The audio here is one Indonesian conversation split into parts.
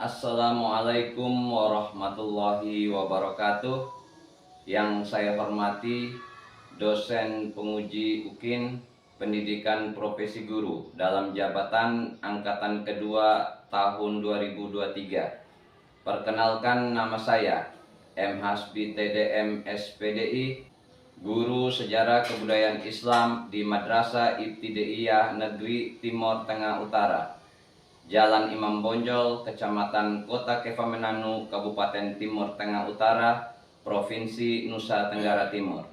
Assalamualaikum warahmatullahi wabarakatuh. Yang saya hormati dosen penguji UKIN Pendidikan Profesi Guru dalam jabatan angkatan kedua tahun 2023. Perkenalkan, nama saya M. Hasbi TDM SPDI, Guru Sejarah Kebudayaan Islam di Madrasah Ibtidaiyah Negeri Timur Tengah Utara, Jalan Imam Bonjol, Kecamatan Kota Kefamenanu, Kabupaten Timur Tengah Utara, Provinsi Nusa Tenggara Timur.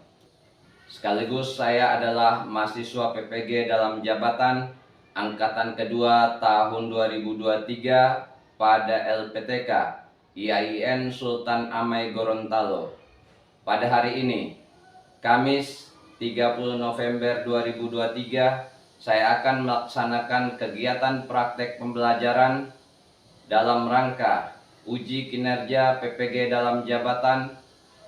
Sekaligus saya adalah mahasiswa PPG dalam jabatan angkatan kedua tahun 2023 pada LPTK IAIN Sultan Amai Gorontalo. Pada hari ini, Kamis 30 November 2023, saya akan melaksanakan kegiatan praktek pembelajaran dalam rangka uji kinerja PPG dalam jabatan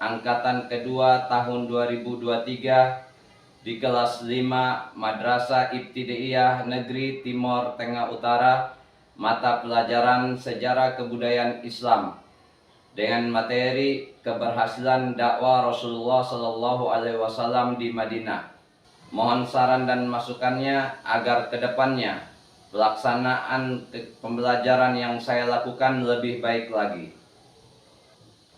angkatan kedua tahun 2023 di kelas 5 Madrasah Ibtidaiyah Negeri Timur Tengah Utara, mata pelajaran Sejarah Kebudayaan Islam dengan materi keberhasilan dakwah Rasulullah SAW di Madinah. Mohon saran dan masukannya agar kedepannya pelaksanaan pembelajaran yang saya lakukan lebih baik lagi.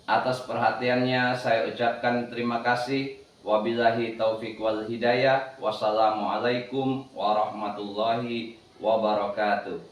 Atas perhatiannya saya ucapkan terima kasih. Wabillahi taufiq wal hidayah. Wassalamualaikum warahmatullahi wabarakatuh.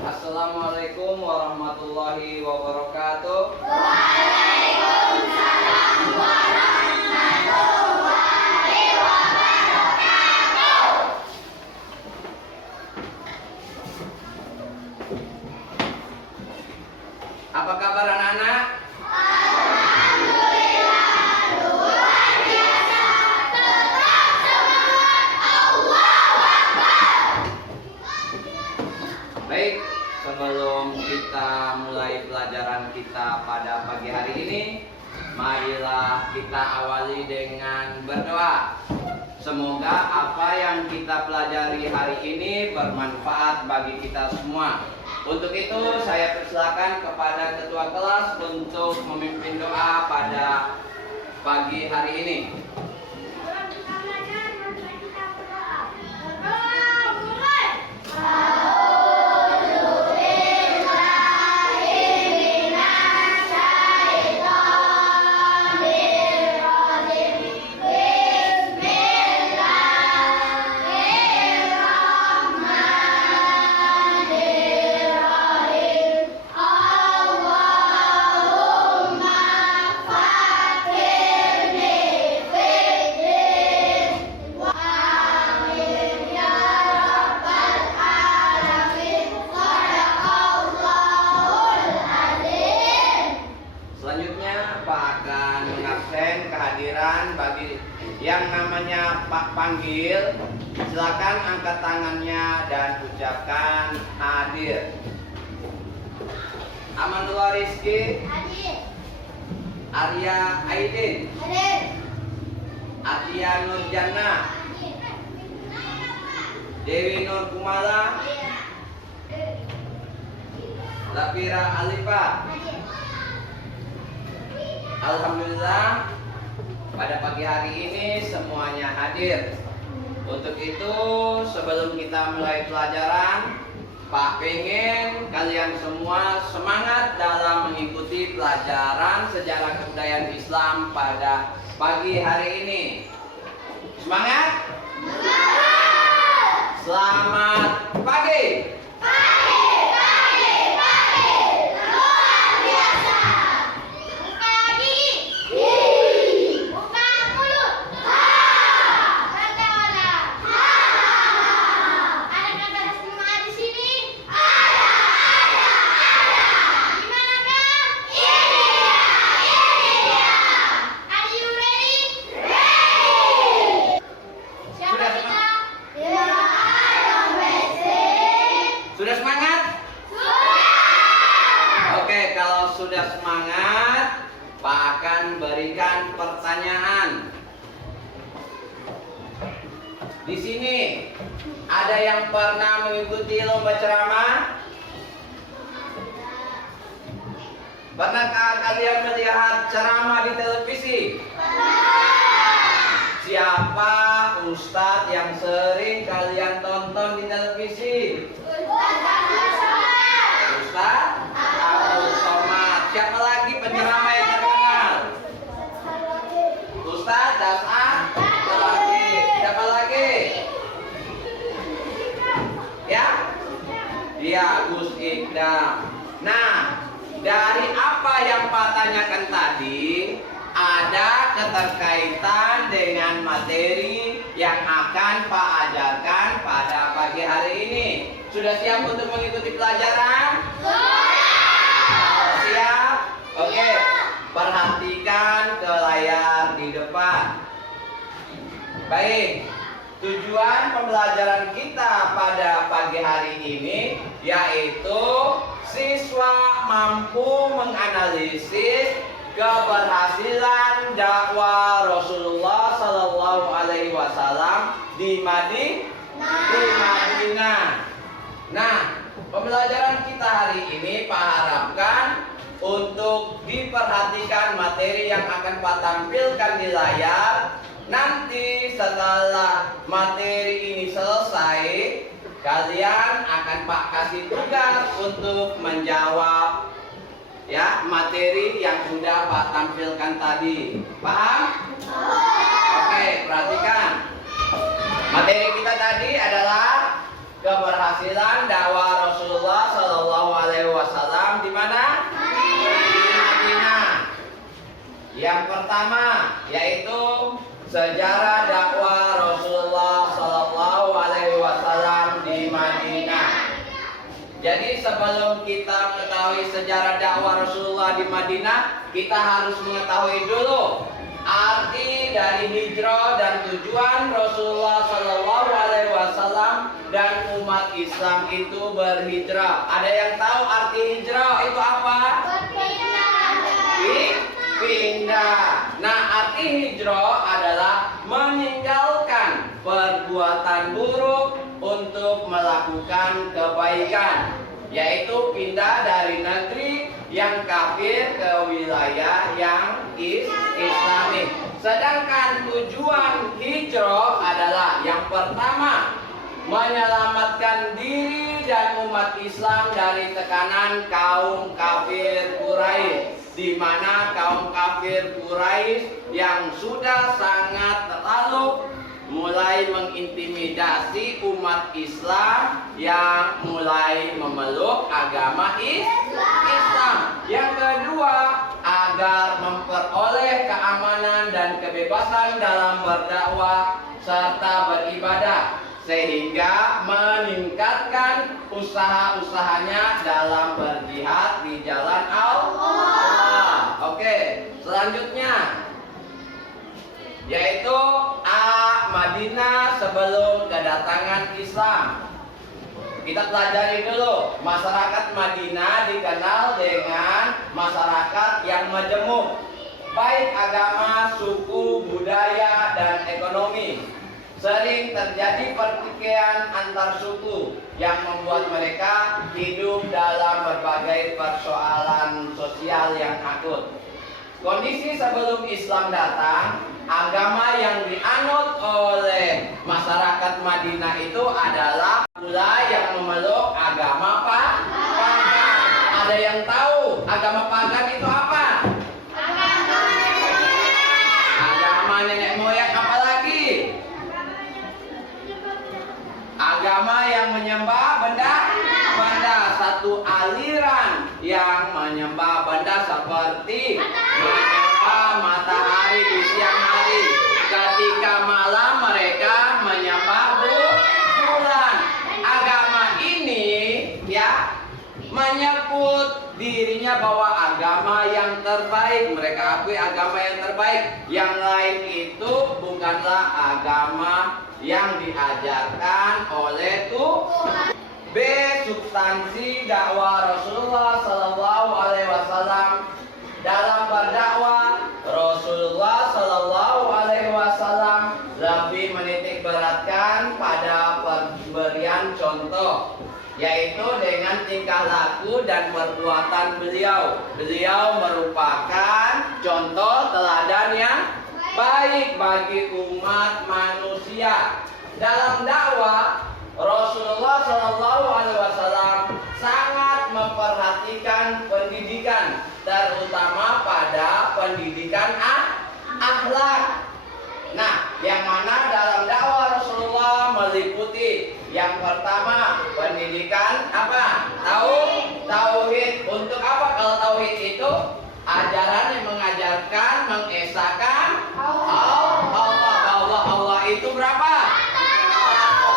Assalamualaikum warahmatullahi wabarakatuh. Waalaikumsalam warahmatullahi wabarakatuh. Apa kabar anak-anak? Alhamdulillah, luar biasa. Tetap semangat, Allahu Akbar. Baik, sebelum kita mulai pelajaran kita pada pagi hari ini, marilah kita awali dengan berdoa. Semoga apa yang kita pelajari hari ini bermanfaat bagi kita semua. Untuk itu saya persilakan kepada ketua kelas untuk memimpin doa pada pagi hari ini. Selanjutnya Pak akan mengabsen kehadiran bagi yang namanya Pak panggil, silakan angkat tangannya dan ucapkan hadir. Amanullah Rizky, Hadir. Arya Aidin, Hadir. Atia Nurjana, Hadir. Dewi Nur Kumala, Lafira Alifa. Hadir. Alhamdulillah pada pagi hari ini semuanya hadir. Untuk itu sebelum kita mulai pelajaran, Pak pengen kalian semua semangat dalam mengikuti pelajaran sejarah kebudayaan Islam pada pagi hari ini. Semangat? Selamat pagi. Luar biasa. Buka gigi. Buka mulut. Kata orang. Ada kata semua di sini? Ada. Di manakah? Ini dia. Are you ready? Ready. Siapa Sudah kita? Ya, ayo Sudah semangat? Oke, kalau sudah semangat, Pak akan berikan pertanyaan. Di sini ada yang pernah mengikuti lomba ceramah? Pernahkah kalian melihat ceramah di televisi? Siapa ustadz yang sering kalian tonton di televisi? Ustadz Abdul Somad. Siapa lagi penceramah yang terkenal? Ustadz Das'an. Siapa lagi? Ya? Dia Gus Ikdam. Nah, dari apa yang Pak tanyakan tadi, ada keterkaitan dengan materi yang akan Pak ajarkan pada pagi hari ini. Sudah siap untuk mengikuti pelajaran? Siap? Oke. Perhatikan ke layar di depan. Baik. Tujuan pembelajaran kita pada pagi hari ini yaitu siswa mampu menganalisis keberhasilan dakwah Rasulullah Sallallahu Alaihi Wasallam di Madinah. Nah, pembelajaran kita hari ini Pak harapkan untuk diperhatikan materi yang akan Pak tampilkan di layar. Nanti setelah materi ini selesai, kalian akan Pak kasih tugas untuk menjawab ya materi yang sudah Pak tampilkan tadi. Paham? Oke, perhatikan. Materi kita tadi adalah keberhasilan dakwah Rasulullah Shallallahu Alaihi Wasallam di mana? Di Madinah. Yang pertama yaitu sejarah dakwah Rasulullah Shallallahu Alaihi Wasallam di Madinah. Jadi sebelum kita mengetahui sejarah dakwah Rasulullah di Madinah, kita harus mengetahui dulu arti dari hijrah dan tujuan Rasulullah Shallallahu Alaihi Wasallam dan umat Islam itu berhijrah. Ada yang tahu arti hijrah itu apa? Pindah. Nah, arti hijrah adalah meninggalkan perbuatan buruk untuk melakukan kebaikan, yaitu pindah dari negeri yang kafir ke wilayah yang Islami. Sedangkan tujuan hijrah adalah yang pertama, menyelamatkan diri dan umat Islam dari tekanan kaum kafir Quraisy, di mana kaum kafir Quraisy yang sudah sangat terlalu mulai mengintimidasi umat Islam yang mulai memeluk agama Islam. Yang kedua, agar memperoleh keamanan dan kebebasan dalam berdakwah serta beribadah, sehingga meningkatkan usaha-usahanya dalam berjihad di jalan Allah. Oke, selanjutnya yaitu Madinah sebelum kedatangan Islam. Kita pelajari dulu, masyarakat Madinah dikenal dengan masyarakat yang majemuk, baik agama, suku, budaya, dan ekonomi. Sering terjadi pertikaian antar suku yang membuat mereka hidup dalam berbagai persoalan sosial yang akut. Kondisi sebelum Islam datang, agama yang dianut oleh masyarakat Madinah itu adalah pula yang memeluk agama pagan. Ada yang tahu agama pagan itu apa? Agama nenek moyang, apa lagi? Agama yang menyembah benda, satu aliran yang menyembah benda seperti menyembah matahari di siang hari. Ketika malam mereka menyembah bulan. Agama ini ya menyebut dirinya bahwa agama yang terbaik. Mereka akui agama yang terbaik. Yang lain itu bukanlah agama yang diajarkan oleh Tuhan. B. Substansi dakwah Rasulullah Sallallahu Alaihi Wasallam. Dalam berdakwah, Rasulullah Sallallahu Alaihi Wasallam lebih menitik beratkan pada pemberian contoh, yaitu dengan tingkah laku dan perbuatan beliau. Beliau merupakan contoh teladan yang baik bagi umat manusia. Dalam dakwah, Rasulullah Shallallahu Alaihi Wasallam sangat memperhatikan pendidikan, terutama pada pendidikan akhlak. Nah, yang mana dalam dakwah Rasulullah meliputi yang pertama pendidikan apa? Tauhid. Untuk apa kalau tauhid itu? Ajaran yang mengajarkan, mengesahkan Allah itu berapa?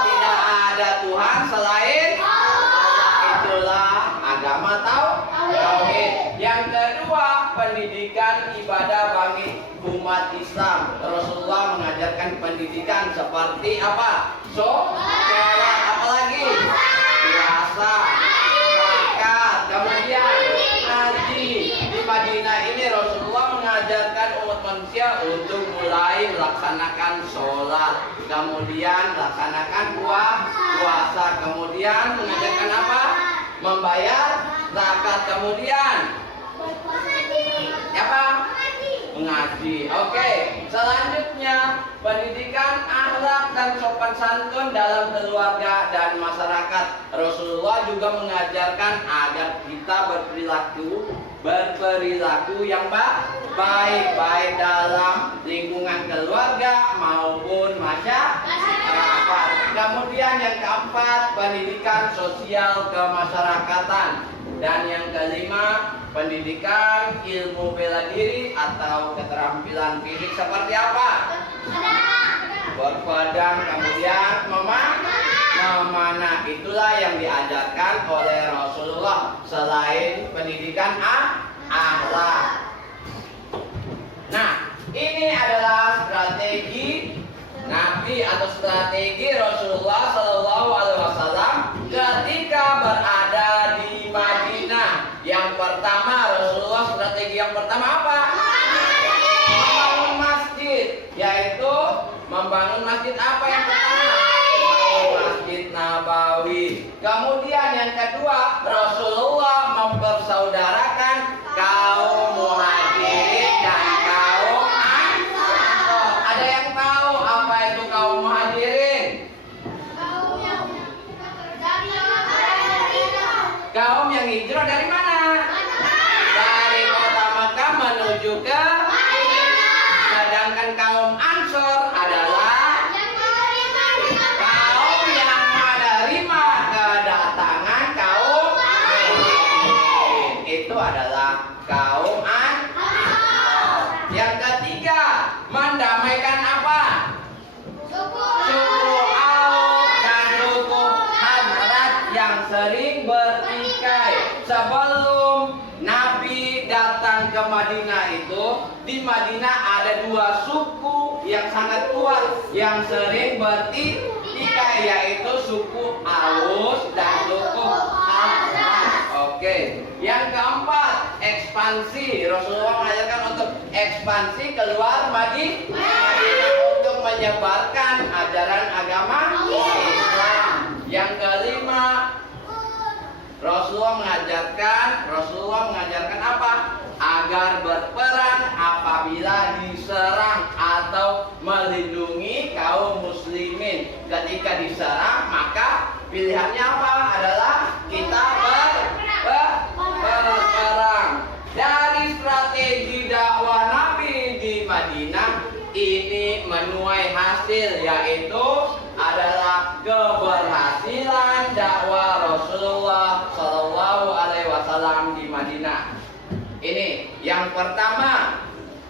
Tidak ada Tuhan selain Allah. Itulah agama tauhid. Yang kedua, pendidikan ibadah bagi umat Islam. Rasulullah mengajarkan pendidikan seperti apa? Sholat, apalagi? Puasa, zakat, kemudian haji. Di Madinah ini Rasulullah mengajarkan umat manusia untuk mulai melaksanakan sholat, kemudian melaksanakan puasa, kemudian mengajarkan apa? Membayar zakat, kemudian apa? Mengaji. Oke. Selanjutnya pendidikan akhlak dan sopan santun dalam keluarga dan masyarakat. Rasulullah juga mengajarkan agar kita berperilaku yang baik dalam lingkungan keluarga maupun masyarakat. Kemudian yang keempat, pendidikan sosial kemasyarakatan. Dan yang kelima, pendidikan ilmu bela diri atau keterampilan fisik seperti apa? Berpedang, kemudian memanah. Itulah yang diajarkan oleh Rasulullah selain pendidikan akhlak. Nah, ini adalah strategi Nabi atau strategi Rasulullah Sallallahu Alaihi Wasallam ketika berada di Madinah. Yang pertama, Rasulullah strategi yang pertama apa? Membangun masjid, yaitu membangun masjid apa yang pertama? Masjid Nabawi. Kemudian yang kedua, Rasulullah mempersaudarakan kaum muhajirin dan kaum ansor. Ada yang tahu apa itu kaum muhajirin? Kaum yang hijrah dari mana? Dari kota Makkah menuju ke Madinah. Sedangkan kaum ansor adalah kaum yang menerima kedatangan kaum muhajirin. Itu adalah kaum ansor. Yang ketiga, mendamaikan apa? Suku Aus dan suku Khazraj yang sering bertikai. Sebelum Nabi datang ke Madinah Madinah itu, di Madinah ada dua suku yang sangat kuat yang sering bertikai, yaitu suku Aus dan suku Khazraj. Oke. Yang keempat, ekspansi. Rasulullah mengajarkan untuk ekspansi keluar Madinah untuk menyebarkan ajaran agama Islam. Yang kelima, Rasulullah mengajarkan apa? Agar berperang apabila diserang atau melindungi kaum muslimin. Ketika diserang, maka pilihannya apa? Adalah kita berperang. Dari strategi dakwah Nabi di Madinah ini menuai hasil, yaitu adalah keberhasilan dakwah Rasulullah Shallallahu Alaihi Wasallam di Madinah. Ini yang pertama,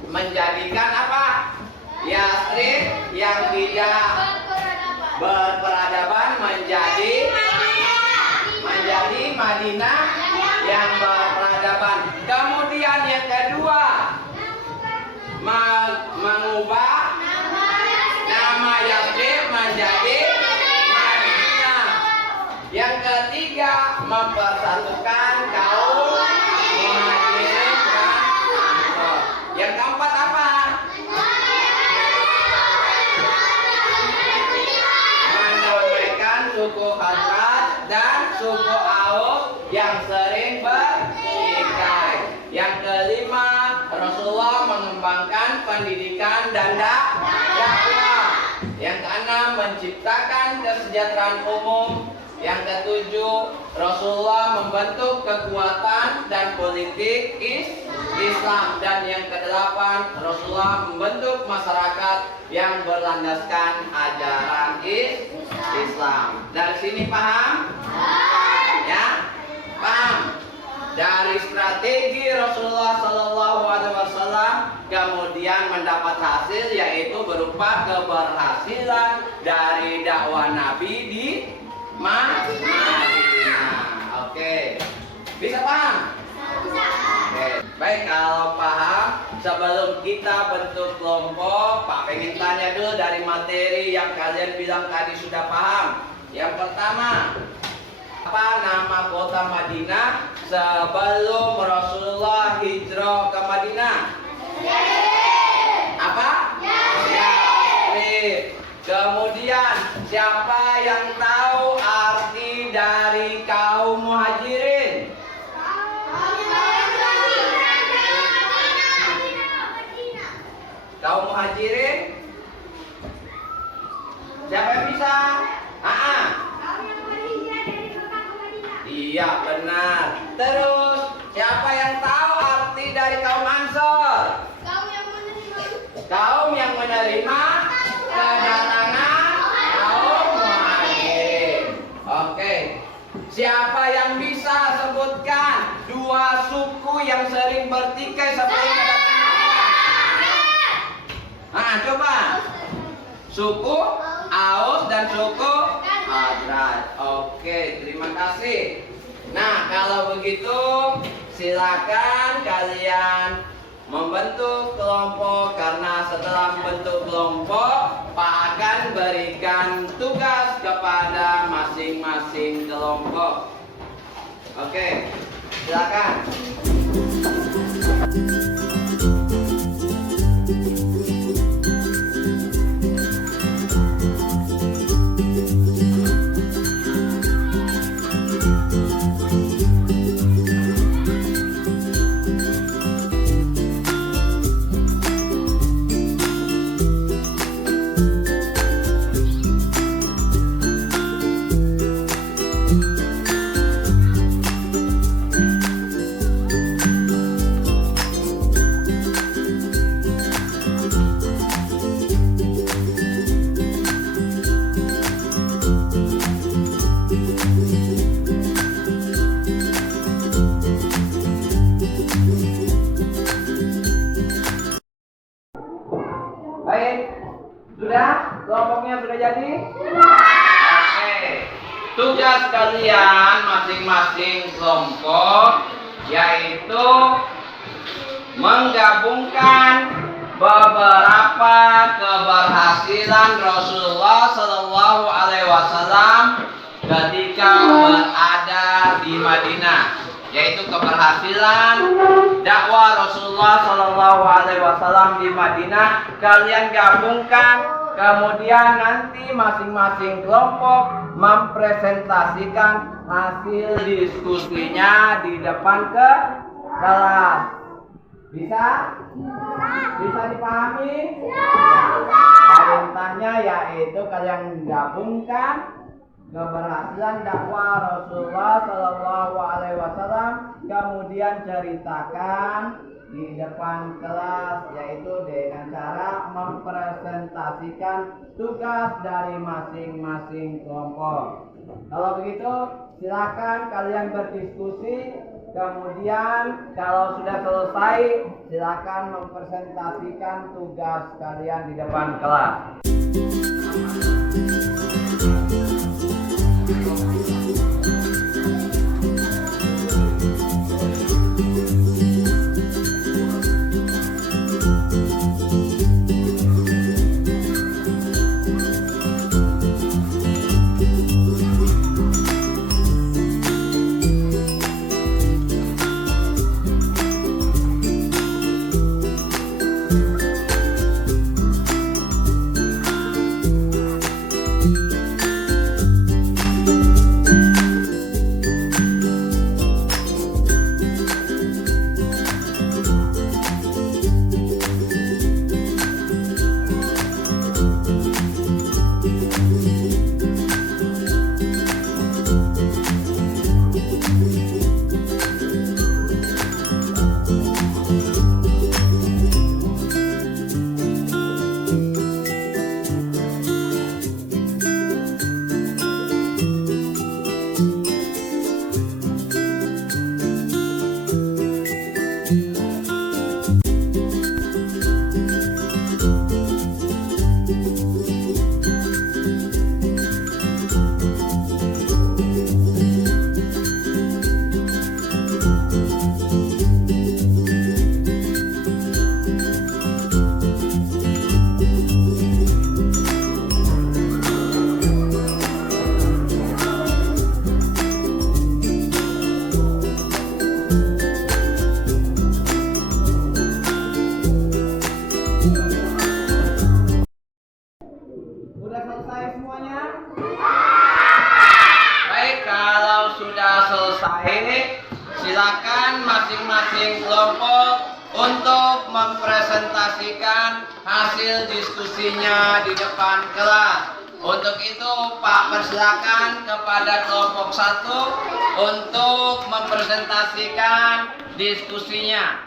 menjadikan apa? Yatsrib yang tidak berperadaban menjadi Madinah yang berperadaban. Kemudian yang kedua, mengubah nama Yatsrib menjadi Madinah. Yang ketiga, mempersatukan kaum Muhajirin dan Ansor. Yang keempat apa? Mendamaikan suku Khazraj dan suku Aus yang sering bertikai. Yang kelima, Rasulullah mengembangkan pendidikan dan dakwah. Yang keenam, menciptakan kesejahteraan umum. Yang ketujuh, Rasulullah membentuk kekuatan dan politik Islam. Dan yang kedelapan, Rasulullah membentuk masyarakat yang berlandaskan ajaran Islam. Dari sini paham? Ya? Paham? Dari strategi Rasulullah Shallallahu Alaihi Wasallam kemudian mendapat hasil, yaitu berupa keberhasilan dari dakwah Nabi di Madinah. Oke, bisa paham? Oke, baik, kalau paham, sebelum kita bentuk kelompok, Pak pengen tanya dulu dari materi yang kalian bilang tadi sudah paham. Yang pertama, apa nama kota Madinah sebelum Rasulullah hijrah ke Madinah? Apa? Yatsrib. Kemudian siapa yang tahu arti dari kaum Muhajirin? Kaum Muhajirin? Siapa yang bisa? Iya, benar. Terus siapa yang tahu arti dari kaum Ansor? Kaum yang menerima kedatangan kaum Muhajirin. Oke. Siapa yang bisa sebutkan dua suku yang sering bertikai sebelum kedatangan? Coba. Suku Aus dan suku Khazraj. Oke, terima kasih. Nah, kalau begitu silakan kalian membentuk kelompok, karena setelah membentuk kelompok, Pak akan berikan tugas kepada masing-masing kelompok. Oke, silakan. Baik, sudah? Kelompoknya sudah jadi? Oke. Tugas kalian masing-masing kelompok yaitu menggabungkan beberapa keberhasilan Rasulullah Shallallahu Alaihi Wasallam ketika berada di Madinah, yaitu keberhasilan dakwah Rasulullah Shallallahu Alaihi Wasallam di Madinah. Kalian gabungkan, kemudian nanti masing-masing kelompok mempresentasikan hasil diskusinya di depan kelas. Bisa? Bisa dipahami? Perintahnya yaitu kalian gabungkan keberhasilan dakwah Rasulullah Shallallahu Alaihi Wasallam, kemudian ceritakan di depan kelas, yaitu dengan cara mempresentasikan tugas dari masing-masing kelompok. Kalau begitu, silakan kalian berdiskusi. Kemudian kalau sudah selesai, silakan mempresentasikan tugas kalian di depan kelas. Silakan masing-masing kelompok untuk mempresentasikan hasil diskusinya di depan kelas. Untuk itu Pak persilakan kepada kelompok 1 untuk mempresentasikan diskusinya.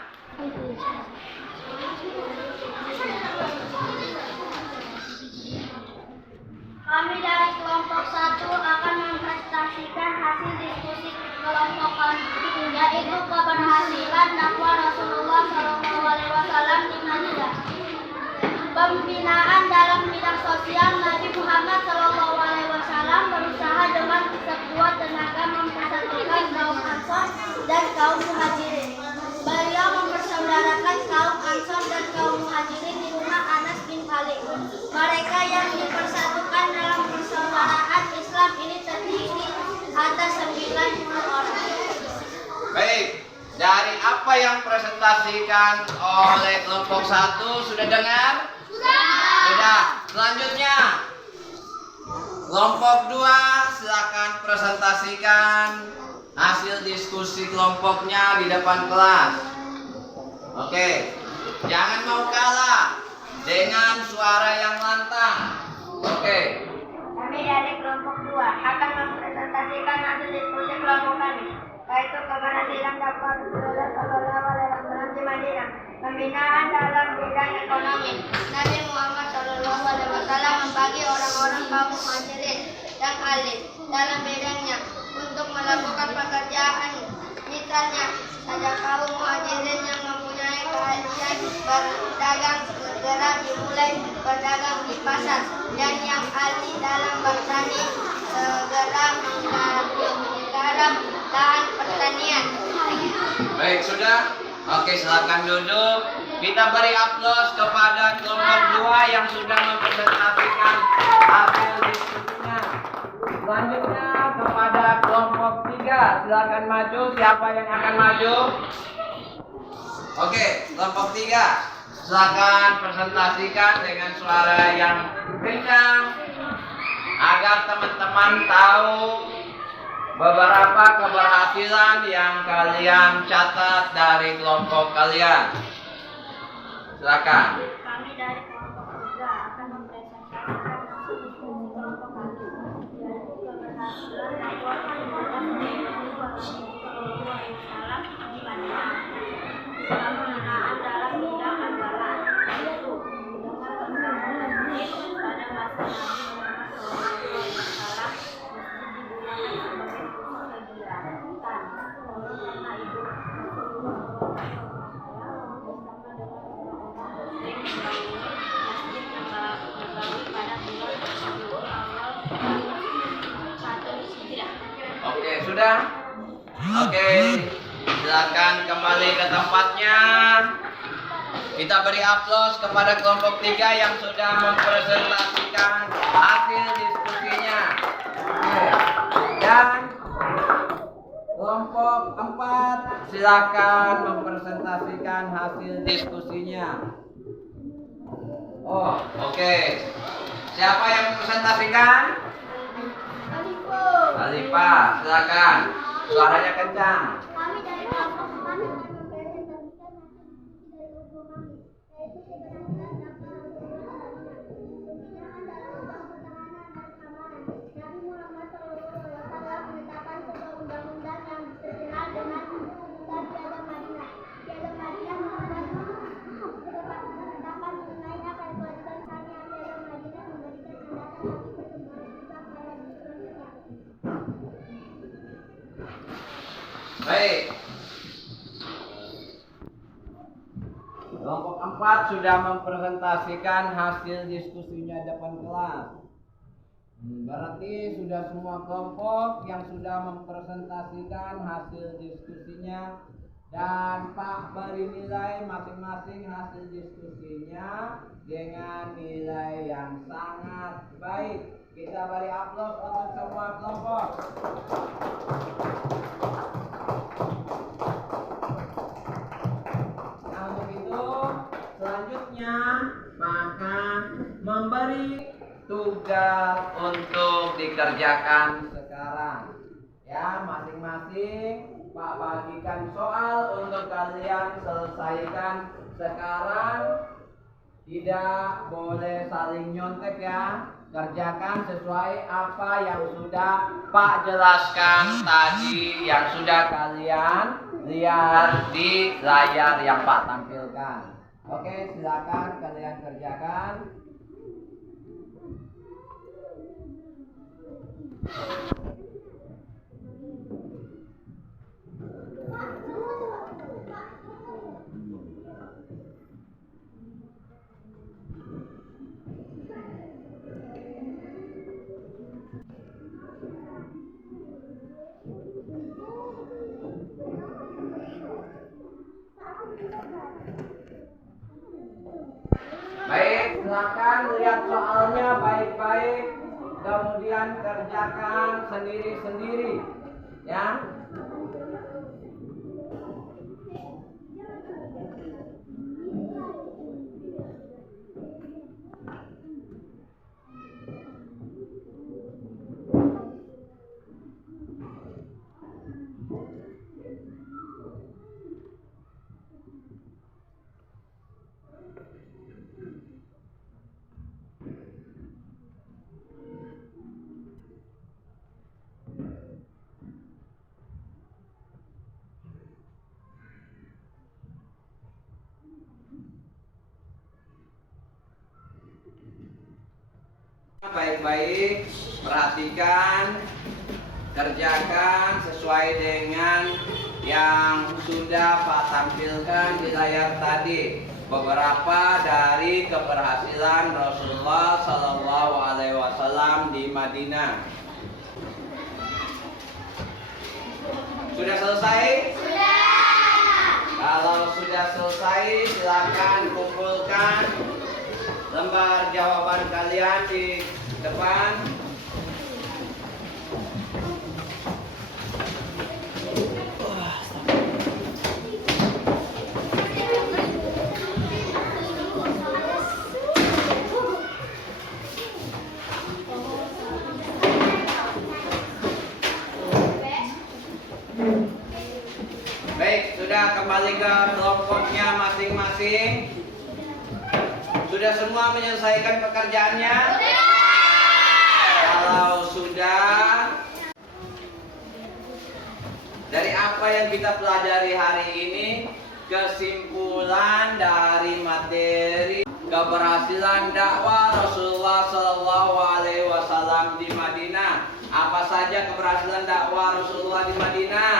Kami dari kelompok 1 akan mempresentasikan hasil diskusi kelompok kami, yaitu keberhasilan dakwah Rasulullah SAW di Madinah. Pembinaan dalam bidang sosial Nabi Muhammad SAW berusaha dengan sekuat tenaga mempersatukan kaum Ansor dan kaum Muhajirin. Beliau mempersaudarakan kaum Ansor dan kaum Muhajirin di rumah Anas bin Malik. Mereka yang dipersatukan dalam persaudaraan Islam ini terdiri atas 90 orang. Baik, dari apa yang presentasikan oleh kelompok 1 sudah dengar? Sudah. Selanjutnya kelompok 2 silakan presentasikan hasil diskusi kelompoknya di depan kelas. Oke, jangan mau kalah dengan suara yang lantang. Oke. Kami dari kelompok 2 akan mempresentasikan hasil diskusi kelompok kami, yaitu keberhasilan dakwah Rasulullah SAW di Madinah. Pembinaan dalam bidang ekonomi. Nabi Muhammad SAW membagi orang-orang kaum Muhajirin dan Alif dalam bidangnya untuk melakukan pekerjaan. Misalnya, ada kaum Muhajirin yang mempunyai keahlian berdagang segera dimulai berdagang di pasar, dan yang ahli dalam bertani segera menggarap lahan pertanian. Baik, sudah. Oke, silakan duduk. Kita beri aplaus kepada kelompok 2 yang sudah mempresentasikan hasil diskusinya. Selanjutnya kepada kelompok 3. Silakan maju. Siapa yang akan maju? Oke, kelompok 3. Silakan presentasikan dengan suara yang kencang agar teman-teman tahu beberapa keberhasilan yang kalian catat dari kelompok kalian. Silakan. Kami dari kelompok 3 akan mempresentasikan hasil diskusi kelompok kami, yaitu keberhasilan laporan salah di Madinah. Penggunaan dalam bidang anggaran, yaitu dengan pembangunan masjid pada masa Nabi Muhammad SAW, masjid digunakan sebagai pusat kegiatan. Karena itu, Rasulullah SAW bersama dengan orang-orang Muslim membangun masjid Nabawi pada bulan Rabiul Awal tahun 1 Hijriah. Oke, sudah? Oke, silakan kembali ke tempatnya. Kita beri aplaus kepada kelompok 3 yang sudah mempresentasikan hasil diskusinya. Oke. Dan kelompok 4 silakan mempresentasikan hasil diskusinya. Oh, oke. Siapa yang mempresentasikan? Alifah, silakan. Suaranya kencang. Kami dari kelompok 4 akan mempresentasikan hasil diskusi dari kelompok kami, yaitu keberhasilan dakwah Rasulullah SAW. Pembinaan dalam bidang pertahanan dan keamanan. Nabi Muhammad SAW menetapkan sebuah undang-undang yang terkenal dengan sebutan Piagam Madinah. Piagam Madinah menetapkan mengenai akan kewajiban kami. Piagam Madinah memberikan landasan bagi perkembangan Islam pada selanjutnya. Baik. Kelompok 4 sudah mempresentasikan hasil diskusinya depan kelas. Berarti sudah semua kelompok yang sudah mempresentasikan hasil diskusinya, dan Pak beri nilai masing-masing hasil diskusinya dengan nilai yang sangat baik. Kita beri aplaus untuk semua kelompok. Nah, untuk itu selanjutnya akan memberi tugas untuk dikerjakan sekarang. Ya, masing-masing Pak bagikan soal untuk kalian selesaikan sekarang. Tidak boleh saling nyontek ya. Kerjakan sesuai apa yang sudah Pak jelaskan tadi, yang sudah kalian lihat di layar yang Pak tampilkan. Oke, silakan kalian kerjakan. Baik, silakan lihat soalnya baik-baik, kemudian kerjakan sendiri-sendiri, ya. Baik-baik, perhatikan, kerjakan sesuai dengan yang sudah Pak tampilkan di layar tadi. Beberapa dari keberhasilan Rasulullah Sallallahu Alaihi Wasallam di Madinah. Sudah selesai? Sudah. Kalau sudah selesai, silakan kumpulkan lembar jawaban kalian di depan. Baik, sudah kembali ke kelompoknya masing-masing. Sudah semua menyelesaikan pekerjaannya? Kalau sudah, dari apa yang kita pelajari hari ini, kesimpulan dari materi keberhasilan dakwah Rasulullah Shallallahu Alaihi Wasallam di Madinah. Apa saja keberhasilan dakwah Rasulullah di Madinah?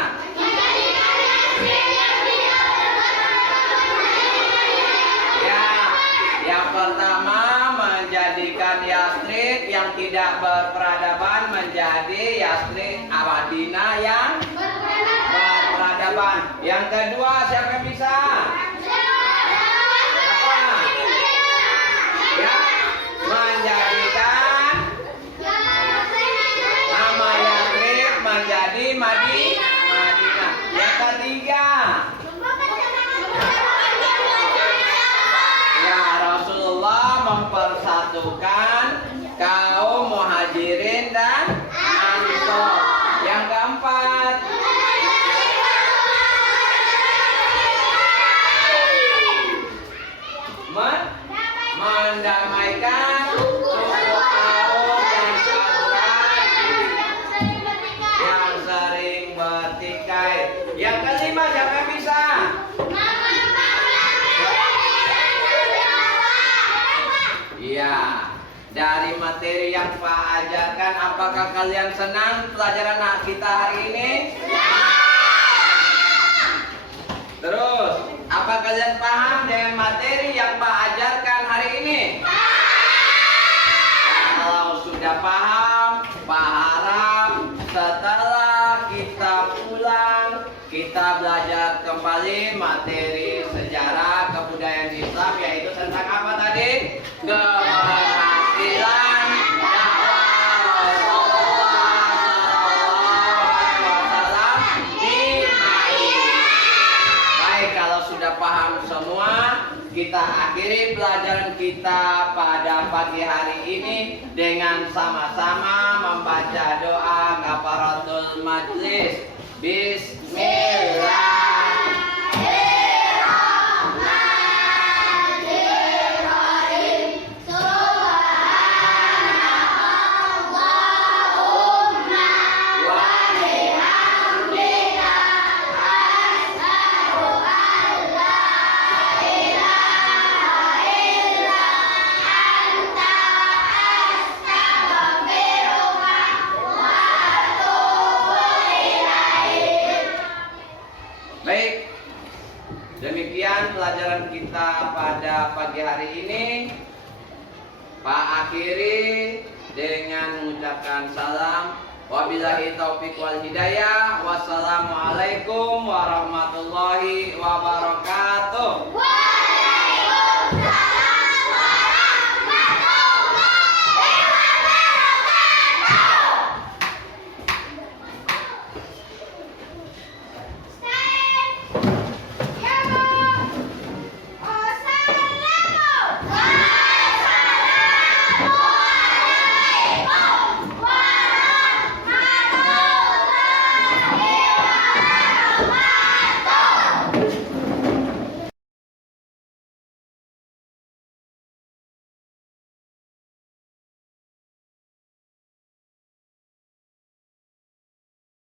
Yang pertama, menjadikan Yathrib yang tidak berperadaban menjadi Yathrib Madinah yang berperadaban. Yang kedua, siapa yang bisa? Apa? Ya, menjadikan nama Yathrib menjadi Madinah. Yang ketiga, mempersatukan kaum muhajirin dan ansor. Yang keempat, mendamaikan suku kaum dan Khazraj yang sering bertikai. Yang kelima, siapa yang bisa? Iya, dari materi yang Pak ajarkan, apakah kalian senang pelajaran kita hari ini? Terus, apa kalian paham dengan materi yang Pak ajarkan hari ini? Kalau sudah paham, Pak harap setelah kita pulang, kita belajar kembali materi sejarah kebudayaan Islam, yaitu tentang apa tadi? Keberhasilan dakwah Rasulullah Sallallahu Alaihi Wasallam di Madinah. Baik, kalau sudah paham semua, kita akhiri pelajaran kita pada pagi hari ini dengan sama-sama membaca doa kafaratul majlis. Bismillah. Baik, demikian pelajaran kita pada pagi hari ini. Pak akhiri dengan mengucapkan salam. Wabillahi taufiq wal hidayah. Wassalamualaikum warahmatullahi wabarakatuh.